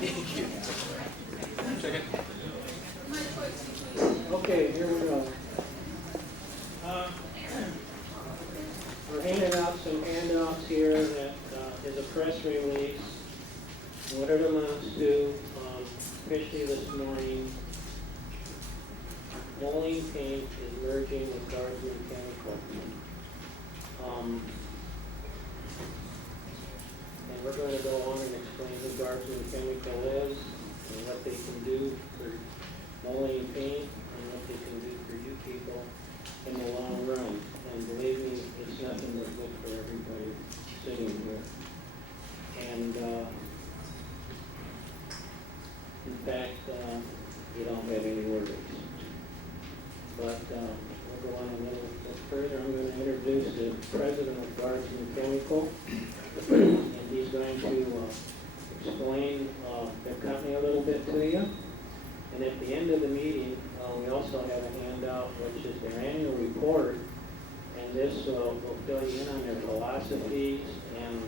Okay, here we go. We're handing out some handouts here that is a press release. What it amounts to, officially this morning, Moline Paint is merging with Guardsman Chemical. And we're going to go on and explain who Guardsman Chemical is and what they can do for Moline Paint and what they can do for you people in the long run. And believe me, it's nothing but good for everybody sitting here. And in fact, you don't have any worries. But we'll go on a little bit further. I'm going to introduce the president of Guardsman Chemical, and he's going to explain their company a little bit to you. And at the end of the meeting, we also have a handout, which is their annual report, and this will fill you in on their philosophies and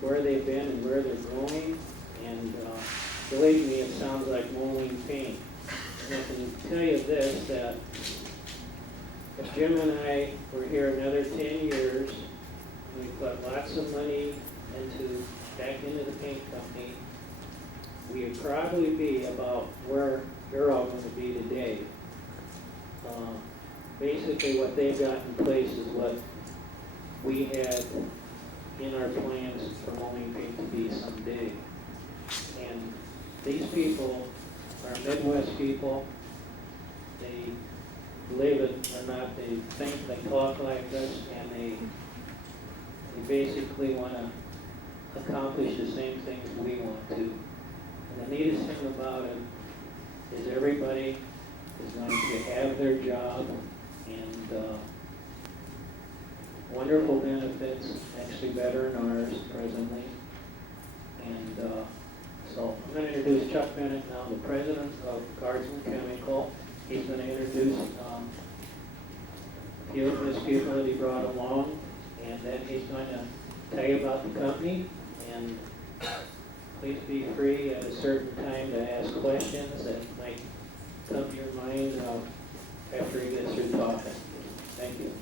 where they've been and where they're going. And believe me, it sounds like Moline Paint. And I can tell you this, that if Jim and I were here another 10 years, and we put lots of money back into the paint company, we would probably be about where you're all going to be today. Basically, what they've got in place is what we had in our plans for Moline Paint to be someday. And these people are Midwest people. They believe it or not, they think, they talk like this, and they basically want to accomplish the same things we want to. And the neatest thing about it is everybody is going to have their job and wonderful benefits, actually better than ours presently. And so I'm going to introduce Chuck Bennett now, the president of Guardsman Chemical. He's going to introduce a few of his people that he brought along, and then he's going to tell you about the company. And please be free at a certain time to ask questions that might come to your mind after he gets through talking. Thank you.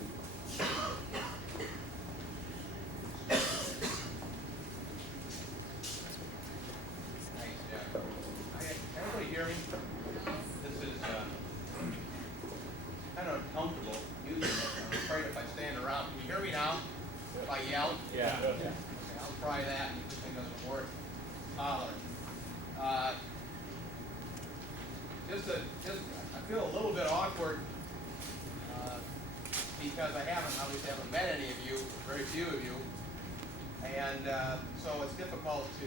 Thanks, Jeff. Can everybody hear me? This is kind of uncomfortable using it. I'm afraid if I stand around. Can you hear me now? If I yell? Yeah. Okay, I'll try that if this thing doesn't work. Holler. I feel a little bit awkward because I obviously haven't met any of you, very few of you, and so it's difficult to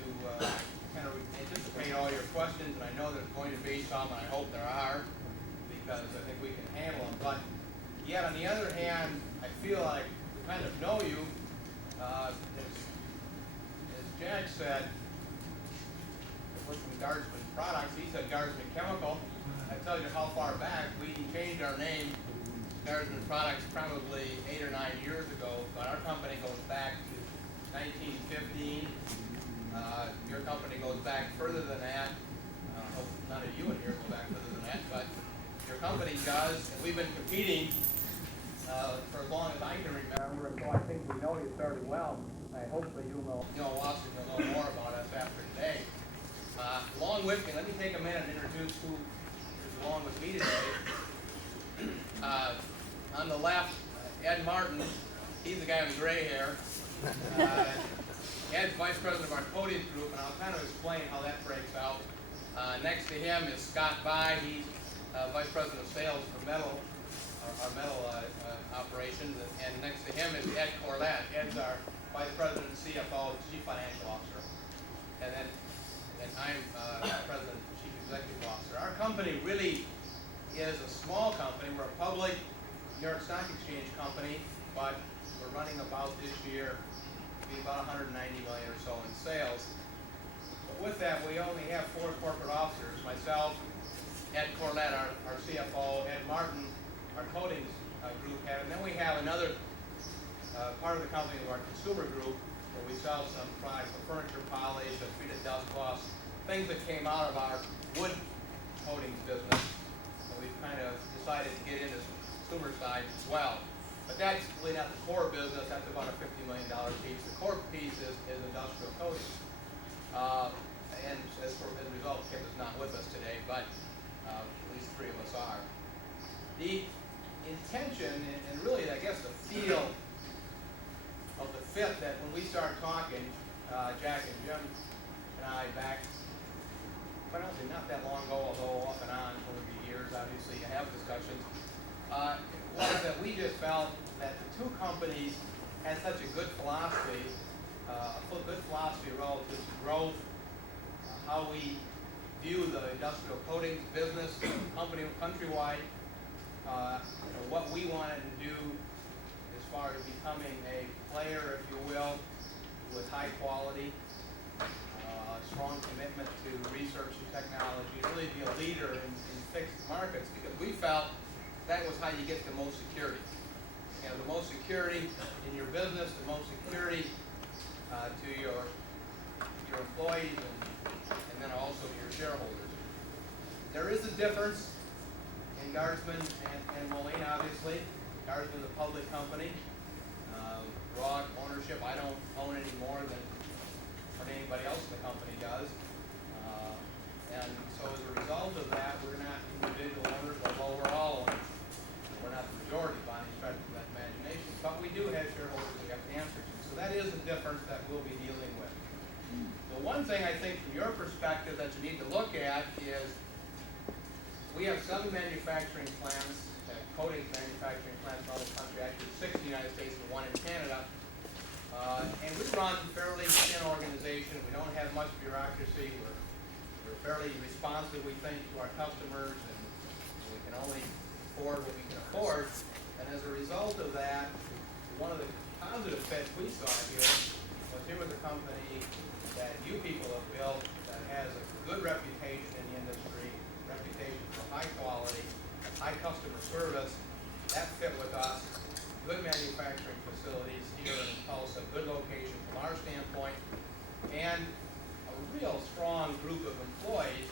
kind of anticipate all your questions, and I know there's going to be some, and I hope there are, because I think we can handle them, but yet on the other hand, I feel like we kind of know you. As Jack said, we're from Guardsman Products. He said Guardsman Chemical. I tell you how far back. We changed our name, Guardsman Products, probably 8 or 9 years ago, but our company goes back to 1915. Your company goes back further than that. I hope none of you in here go back further than that, but your company does, and we've been competing for as long as I can remember, and so I think we know you fairly well. Hopefully you'll know us and you'll know more about us after today. Along with me, let me take a minute and introduce who is along with me today. On the left, Ed Martin. He's the guy with the gray hair. Ed's vice president of our coatings group, and I'll kind of explain how that breaks out. Next to him is Scott By. He's vice president of sales for metal, our metal operations. And next to him is Ed Corlett. Ed's our vice president, CFO, chief financial officer. And I'm president and chief executive officer. Our company really is a small company. We're a public New York Stock Exchange company, but we're running about this year to be about 190 million or so in sales. But with that, we only have 4 corporate officers: myself, Ed Corlett, our CFO, Ed Martin, our coatings group head, and then we have another part of the company, our consumer group, where we we sell some products, the furniture polish, the treated dust cloths, things that came out of our wood coatings business. So we've kind of decided to get into the consumer side as well. But that's really not the core business. That's about a $50 million piece. The core piece is industrial coatings. And as a result, Kip is not with us today, but at least three of us are. The intention, and really, I guess, the feel of the fit that when we started talking, Jack and Jim and I back, quite honestly, not that long ago, although off and on over the years, obviously, you have discussions, was that we just felt that the two companies had such a good philosophy, relative to growth, how we view the industrial coatings business, company countrywide, what we wanted to do as far as becoming a player, if you will, with high quality, strong commitment to research and technology, really be a leader in fixed markets, because we felt that was how you get the most security. The most security in your business, the most security to your employees and then also to your shareholders. There is a difference in Guardsman and Moline, obviously. Guardsman is a public company. Raw ownership, I don't own any more than anybody else in the company does. And so as a result of that, we're not individual owners, although we're all owners. We're not the majority by any stretch of that imagination. But we do have shareholders we have to answer to. So that is a difference that we'll be dealing with. The one thing I think from your perspective that you need to look at is we have 7 manufacturing plants, coatings manufacturing plants around the country, actually 6 in the United States and 1 in Canada. And we run a fairly thin organization. We don't have much bureaucracy. We're fairly responsive, we think, to our customers, and we can only afford what we can afford. And as a result of that, one of the positive fits we saw here was a company that you people have built that has a good reputation in the industry, reputation for high quality, high customer service. That fit with us. Good manufacturing facilities here in Tulsa, good location from our standpoint, and a real strong group of employees,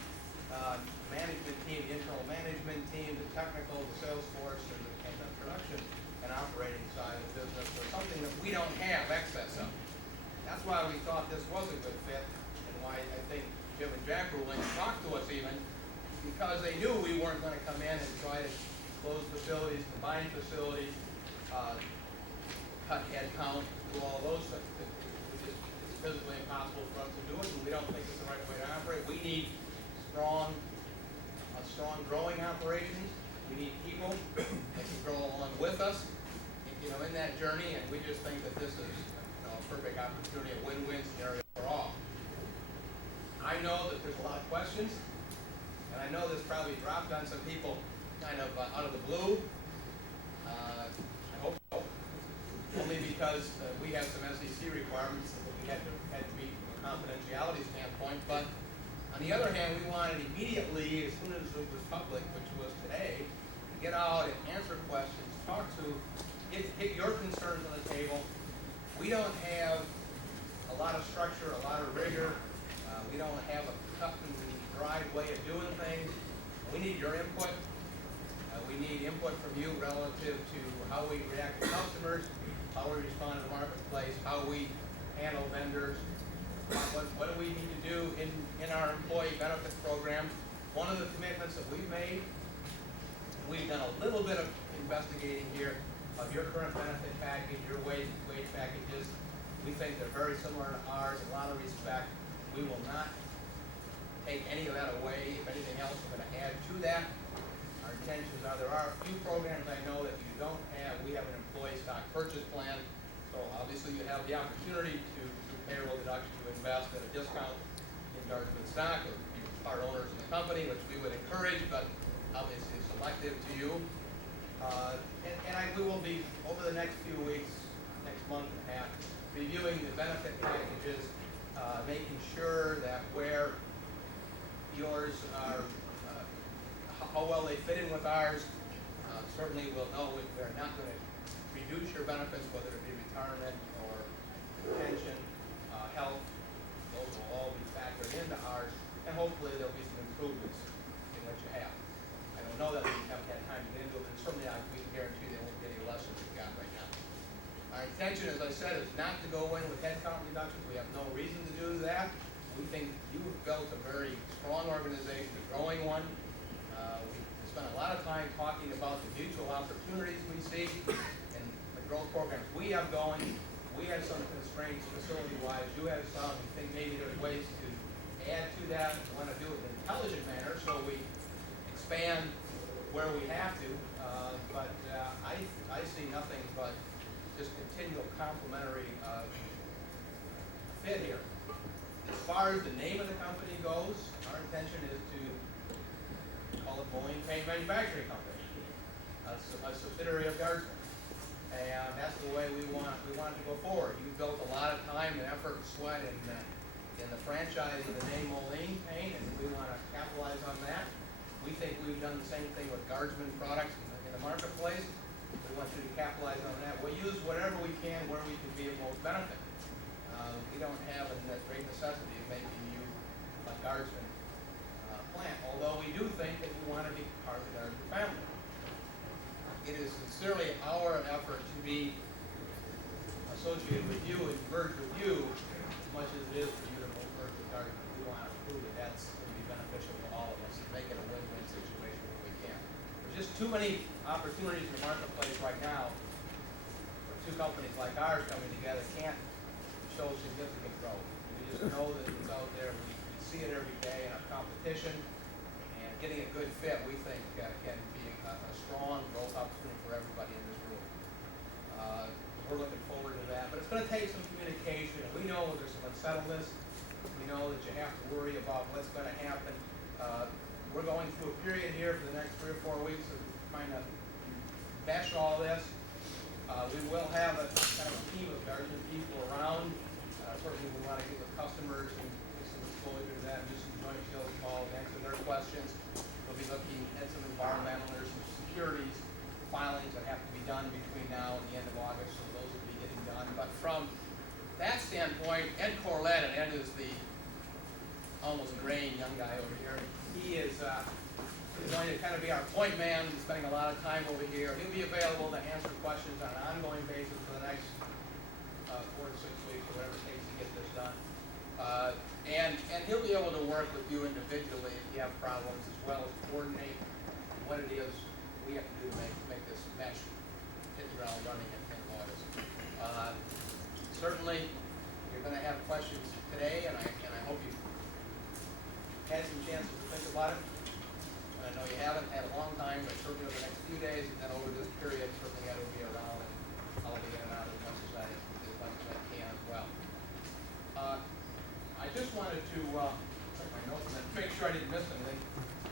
management team, the internal management team, the technical, the sales force, and the production and operating side of the business was something that we don't have excess of. That's why we thought this was a good fit, and why I think Jim and Jack were willing to talk to us even, because they knew we weren't going to come in and try to close facilities, combine facilities, cut head count, do all those things. It's physically impossible for us to do it, and we don't think it's the right way to operate. We need strong growing operations. We need people that can grow along with us, in that journey, and we just think that this is a perfect opportunity, a win-win scenario for all. I know that there's a lot of questions, and I know this probably dropped on some people kind of out of the blue. I hope so. Only because we have some SEC requirements that we had to meet from a confidentiality standpoint. But on the other hand, we wanted immediately, as soon as it was public, which was today, to get out and answer questions, talk to, get your concerns on the table. We don't have a lot of structure, a lot of rigor. We don't have a cut and dried way of doing things. We need your input. We need input from you relative to how we react to customers, how we respond to the marketplace, how we handle vendors, what do we need to do in our employee benefits program. One of the commitments that we've made, we've done a little bit of investigating here of your current benefit package, your wage packages. We think they're very similar to ours, a lot of respect. We will not take any of that away. If anything else, we're going to add to that. Our intentions are, there are a few programs I know that you don't have. We have an employee stock purchase plan, so obviously you have the opportunity to, through payroll deduction, to invest at a discount in Guardsman stock or be part owners in the company, which we would encourage, but obviously selective to you. We will be, over the next few weeks, next month and a half, reviewing the benefit packages, making sure that where yours are, how well they fit in with ours. Certainly we'll know if they're not going to reduce your benefits, whether it be retirement or pension, reductions. We have no reason to do that. We think you've built a very strong organization, a growing one. We spent a lot of time talking about the mutual opportunities we see and the growth programs we have going. We have some constraints facility-wise. You have some. We think maybe there's ways to add to that. We want to do it in an intelligent manner so we expand where we have to. But I see nothing but just continual complementary fit here. As far as the name of the company goes, our intention is to call it Moline Paint Manufacturing Company, a subsidiary of Guardsman. And that's the way we want to go forward. You built a lot of time and effort and sweat in the franchise of the name Moline Paint, and we want to capitalize on that. We think we've done the same thing with Guardsman products in the marketplace. We want you to capitalize on that. We'll use whatever we can where we can be of most benefit. We don't have a great necessity of making you a Guardsman plant, although we do think that you want to be part of the Guardsman family. It is sincerely our effort to be associated with you and merge with you as much as it is for you to merge with Guardsman. We want to prove that that's going to be beneficial to all of us and make it a win-win situation when we can. There's just too many opportunities in the marketplace right now for two companies like ours coming together can't show significant growth. We just know that it's out there. We see it every day in our competition, and getting a good fit, we think, can be a strong growth opportunity for everybody in this room. We're looking forward to that, but it's going to take some communication. And we know there's some unsettledness. We know that you have to worry about what's going to happen. We're going through a period here for the next 3 or 4 weeks of trying to mesh all this. We will have a kind of a team of Guardsman people around. Certainly we want to get with customers and get some exposure to that, do some joint sales calls, answer their questions. We'll be looking at some environmental, there's some securities filings that have to be done between now and the end of August, so those will be getting done. But from that standpoint, Ed Corlett, and Ed is the almost graying young guy over here, he is going to kind of be our point man. He's spending a lot of time over here. He'll be available to answer questions on an ongoing basis for the next 4 to 6 weeks, or whatever it takes to get this done. And he'll be able to work with you individually if you have problems, as well as coordinate what it is we have to do to make this mesh hit the ground running in August. Certainly, you're going to have questions today, and I hope you've had some chances to think about it. And I know you haven't had a long time, but certainly over the next few days, and then over this period, certainly I will be around, and I'll be in and out as much as I can as well. I just wanted to check my notes and then make sure I didn't miss anything.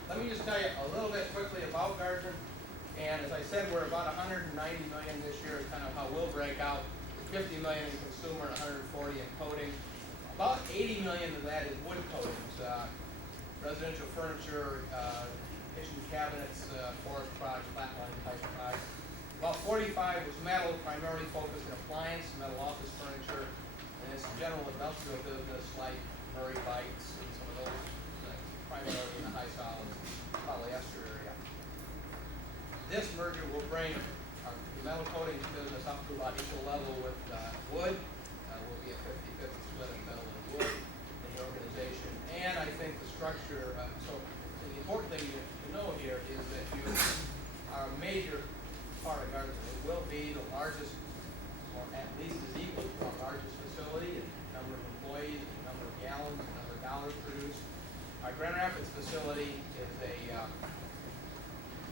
Let me just tell you a little bit quickly about Guardsman. And as I said, we're about $190 million this year is kind of how we'll break out. $50 million in consumer and $140 in coating. About $80 million of that is wood coatings, residential furniture, kitchen cabinets, forest products, flatline type of products. About 45 was metal, primarily focused in appliance, metal office furniture, and it's general industrial business like Murray Bites and some of those, primarily in the high solids, polyester area. This merger will bring our metal coatings business up to about equal level with wood. We'll be a 50-50 split of metal and wood in the organization. And I think the structure, so the important thing to know here is that you are a major part of Guardsman. It will be the largest, or at least is equal to our largest facility in number of employees, number of gallons, number of dollars produced. Our Grand Rapids facility is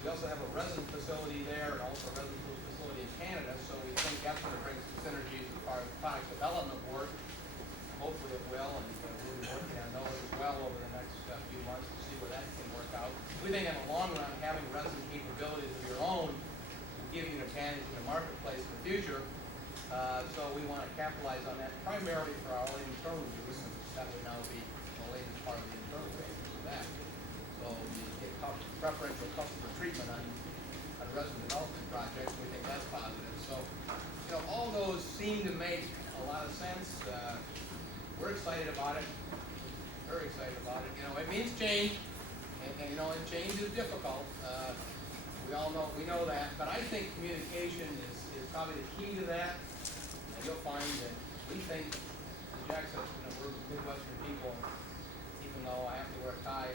we also have a resin facility there and also a resin facility in Canada, so we think that's going to bring some synergies as far as product development work. Hopefully it will, and we'll be working on those as well over the next few months to see where that can work out. We think in the long run, having resin capabilities of your own will give you an advantage in the marketplace in the future. So we want to capitalize on that primarily for our own internal use, and that would now be Moline as part of the internal basis of that. So you get preferential customer treatment on resin development projects. We think that's positive. So, all those seem to make a lot of sense. We're excited about it. Very excited about it. It means change, and change is difficult. We know that, but I think communication is probably the key to that. And you'll find that we think Midwestern people, even though I have to wear a tie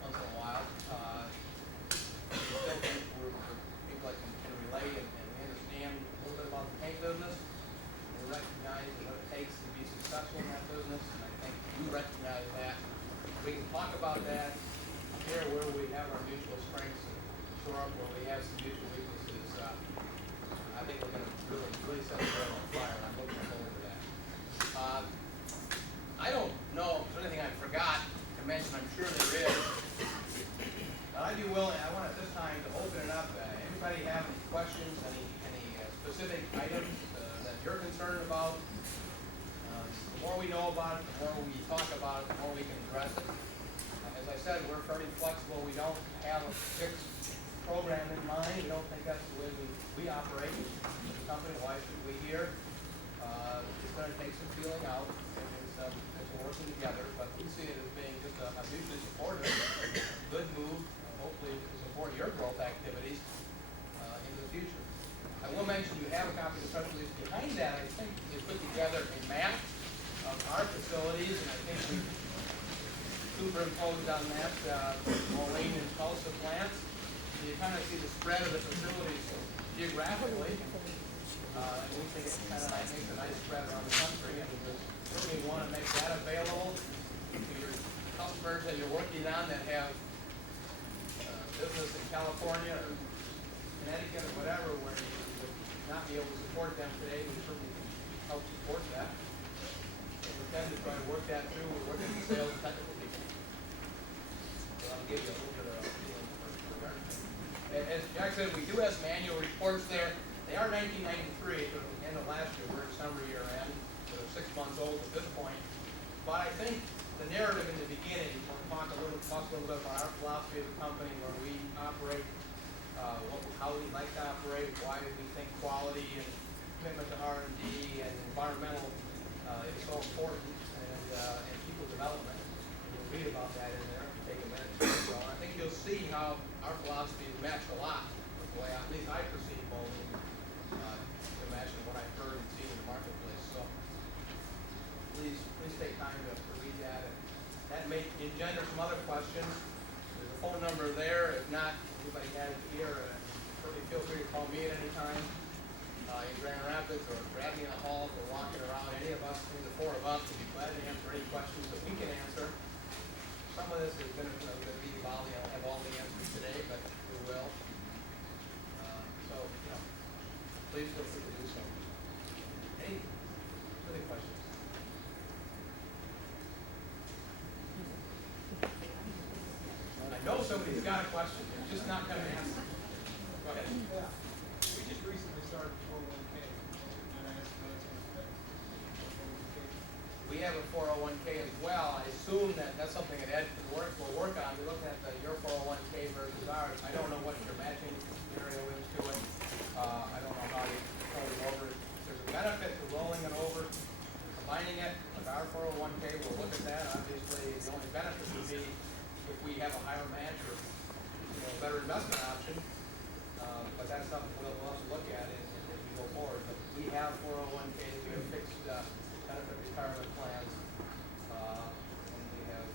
once in a while, I still think we're people that can relate and we understand a little bit about the paint business. We recognize what it takes to be successful in that business, and I think you recognize that. We can talk about that here where we have our mutual strengths and shore up where we have some mutual weaknesses. I think we're going to really set the world on fire, and I'm looking forward to that. I don't know if there's anything I forgot to mention. I'm sure there is. But I'd be willing, I want at this time to open it up. Anybody have any questions, any specific items that you're concerned about? The more we know about it, the more we talk about it, the more we can address it. As I said, we're fairly flexible. We don't have a fixed program in mind. We don't think that's the way we operate as a company. Why should we here? It's going to take some feeling out. It's working together, but we see it as being just a mutually supportive, good move, hopefully to support your growth activities into the future. I will mention you have a copy of the press release. Behind that, I think you put together a map of our facilities, and I think we superimposed on that Moline and Tulsa plants. So you kind of see the spread of the facilities geographically. And we think it kind of makes a nice spread around the country, and we certainly want to make that available to your customers that you're working on that have business in California or Connecticut or whatever, where you would not be able to support them today. We certainly can help support that. And we tend to try to work that through. We're working with sales and technical people. So I'll give you a little bit of a feeling for Guardsman. As Jack said, we do have some annual reports there. They are 1993, so at the end of last year. We're December year end, so they're 6 months old at this point. But I think the narrative in the beginning, we'll talk a little bit about our philosophy of the company, where we operate, how we like to operate, why we think quality and commitment to R&D and environmental is so important, and people development. And you'll read about that in there. Take a minute to go. I think you'll see how our philosophy is matched a lot with the way at least I perceive bowling. Imagine what I've heard and seen in the marketplace. So please take time to read that. And that may engender some other questions. There's a phone number there. If not, anybody has it here. Certainly feel free to call me at any time in Grand Rapids, or grab me in the hall if we're walking around. Any of us, the four of us, would be glad to answer any questions that we can answer. Some of this is going to be evolving. I don't have all the answers today, but we will. So, please feel free to do so. Any other questions? I know somebody's got a question. They're just not going to answer. Go ahead. Yeah. We just recently started 401k. And I asked about that 401k. We have a 401k as well. I assume that's something that Ed will work on. We're looking at your 401k versus ours. I don't know what your matching scenario is to it. I don't know how you roll it over. There's a benefit to rolling it over, combining it with our 401k. We'll look at that. Obviously, the only benefit would be if we have a higher match or a better investment option. But that's something we'll have to look at as we go forward. But we have 401ks. We have fixed benefit retirement plans. And we have,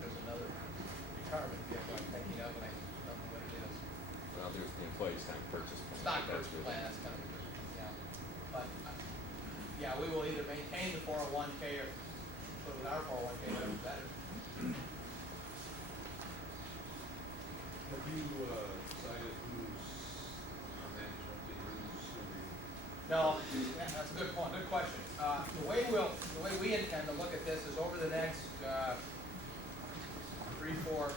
there's another retirement vehicle I'm thinking of, and I don't know what it is. Well, there's the employee stock purchase plan. Stock purchase plan, that's kind of, yeah. But, yeah, we will either maintain the 401k or put with our 401k, whatever's better. Have you decided who's on management team, who's going to be? No, that's a good point, good question. The way we intend to look at this is over the next 3, 4,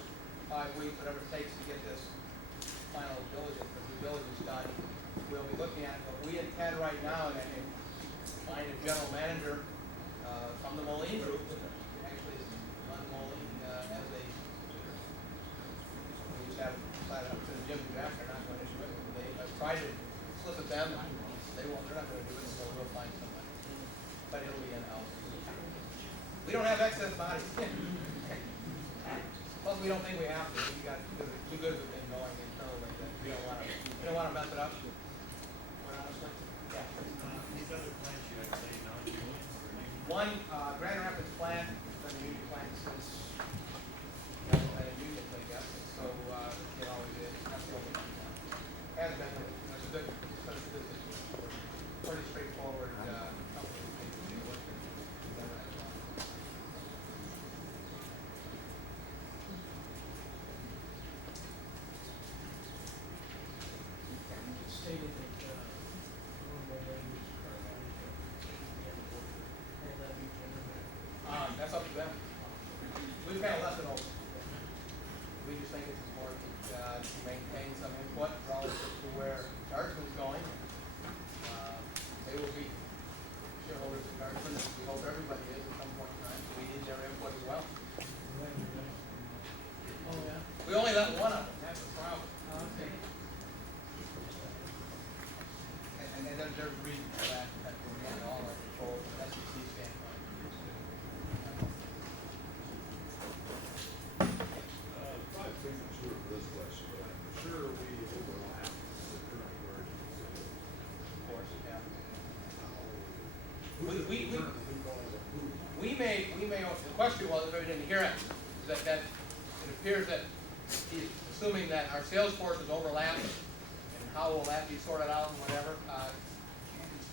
5 weeks, whatever it takes to get this final due diligence done. We'll be looking at what we intend right now, and find a general manager from the Moline Group. Actually, Glenn Moline as a. We just have decided up to Jim and Jack are not going to do it. I've tried to solicit them. They're not going to do it, so we'll find somebody. But it'll be in-house. We don't have excess bodies. Plus, we don't think we have to. We got too good of a thing going internally that we don't want to mess it up. Quite honestly. Yeah. These other plants you have, say, non-union or union? One, Grand Rapids plant, been a union plant since, hasn't been a union, I guess, and so, it always is, that's the only one. Has been, that's a good, that's a good situation. Pretty straightforward, company, we think we work with. Never had a problem. It stated that, normal wage will that be generated? That's up to them. We've kind of left it open. We just think it's important, to maintain some input relative to where Guardsman's going. They will be shareholders of Guardsman, and we hope everybody is at some point in time, so we need their input as well. Oh, yeah? We only let one of them, that's the problem. Okay. And there's a reason for that, that we're getting all our control from an SEC standpoint. Probably premature for this question, but I'm sure we overlap the current version. Of course, yeah. Who's We- the term, who calls it who? We may, the question was, if we didn't hear it, that it appears that he's assuming that our sales forces overlap, and how will that be sorted out and whatever.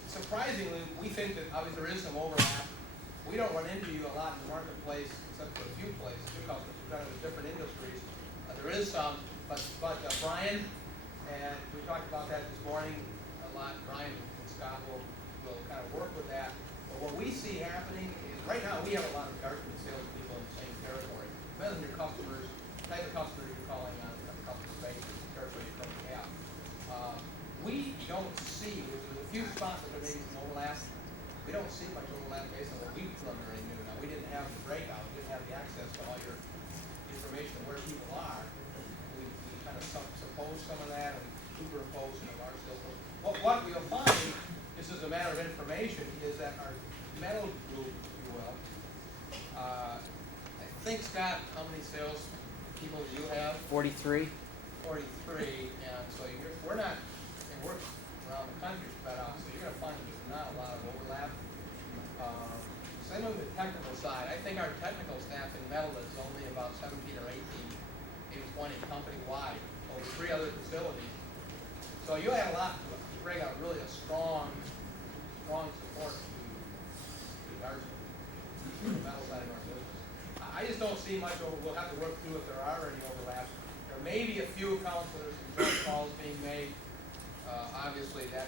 Surprisingly, we think that obviously there is some overlap. We don't run into you a lot in the marketplace, except for a few places, few customers, who kind of different industries. There is some, but Brian, and we talked about that this morning a lot, Brian and Scott will kind of work with that. But what we see happening is, right now, we have a lot of Guardsman salespeople in the same territory. Depends on your customers, type of customers you're calling on a customer basis, the territory you currently have. We don't see, there's a few spots that there may be some overlap. We don't see much overlap based on what we preliminarily knew. Now, we didn't have the breakout, we didn't have the access to all your information of where people are. We kind of suppose some of that and superimpose some of our sales. What we'll find, this is a matter of information, is that our metal group, if you will, I think, Scott, how many sales people do you have? 43. 43, and so we're not, and we're around the country spread out, so you're gonna find that there's not a lot of overlap. Same with the technical side. I think our technical staff in metal is only about 17 or 18, maybe 20 company-wide, over 3 other facilities. So you have a lot to bring out really a strong support to Guardsman, the metal side of our business. I just don't see much over, we'll have to work through if there are any overlaps. There may be a few accounts where there's some joint calls being made. Obviously that,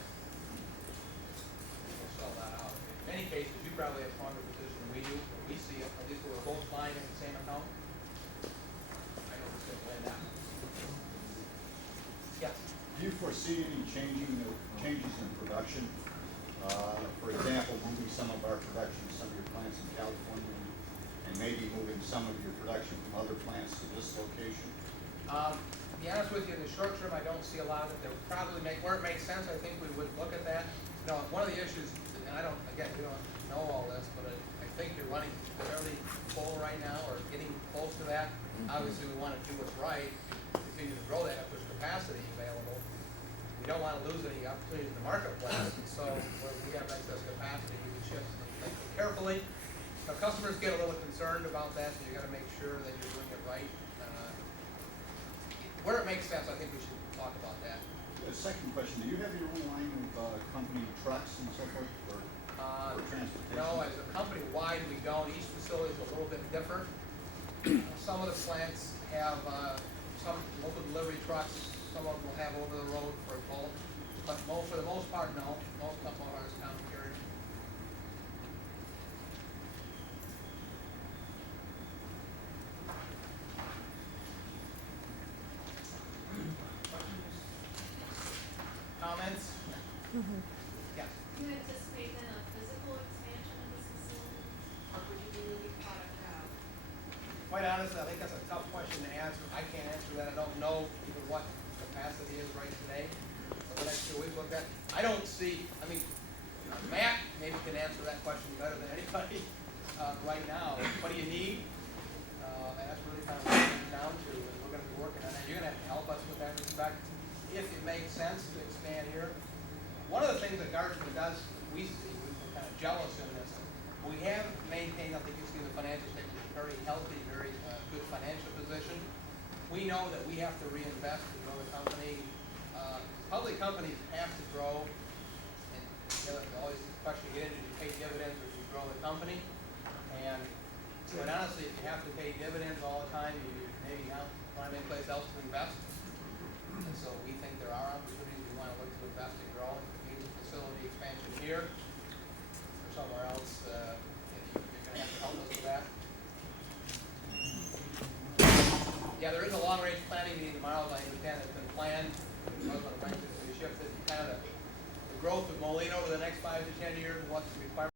we'll sell that out. In many cases, you probably have a stronger position than we do, but we see it, at least we're both buying at the same account. I know who's gonna win that. Yes. Do you foresee any changes in production? For example, moving some of our production to some of your plants in California and maybe moving some of your production from other plants to this location? To be honest with you, in the short term, I don't see a lot of it. There would probably where it makes sense, I think we would look at that. You know, one of the issues, and I don't, again, we don't know all this, but I think you're running fairly full right now, or getting close to that. Obviously, we want to do what's right, continue to grow that if there's capacity available. We don't want to lose any opportunities in the marketplace, and so where we have excess capacity, we would shift things carefully. Our customers get a little concerned about that, so you got to make sure that you're doing it right. Where it makes sense, I think we should talk about that. The second question, do you have your own line of company trucks and so forth for transportation? No, as a company-wide, we don't. Each facility is a little bit different. Some of the plants have some local delivery trucks. Some of them will have over the road for bulk. But for the most part, no. Most of them are common carriers. Comments? Yes. Do you anticipate then a physical expansion of this facility, or would you be moving product out? Quite honestly, I think that's a tough question to answer. I can't answer that. I don't know even what capacity is right today. For the next 2 weeks, look at. I don't see. I mean, Matt maybe can answer that question better than anybody right now. What do you need? And that's really kind of what it comes down to. And we're going to be working on that. You're going to have to help us with that respect. If it makes sense to expand here. One of the things that Guardsman does, we see, we're kind of jealous in this, We have maintained, I think you see in the financial statement, a very healthy, very good financial position. We know that we have to reinvest to grow the company. Public companies have to grow, and always the question you get into, do you pay dividends or do you grow the company? And but honestly, if you have to pay dividends all the time, you maybe not find any place else to invest. And so we think there are opportunities. We want to look to invest and grow. Either facility expansion here or somewhere else. If you're going to have to help us with that. Yeah, there is a long-range planning meeting tomorrow, as I understand it's been planned. I was going to mention it, we shifted kind of the growth of Moline over the next 5 to 10 years and what's required.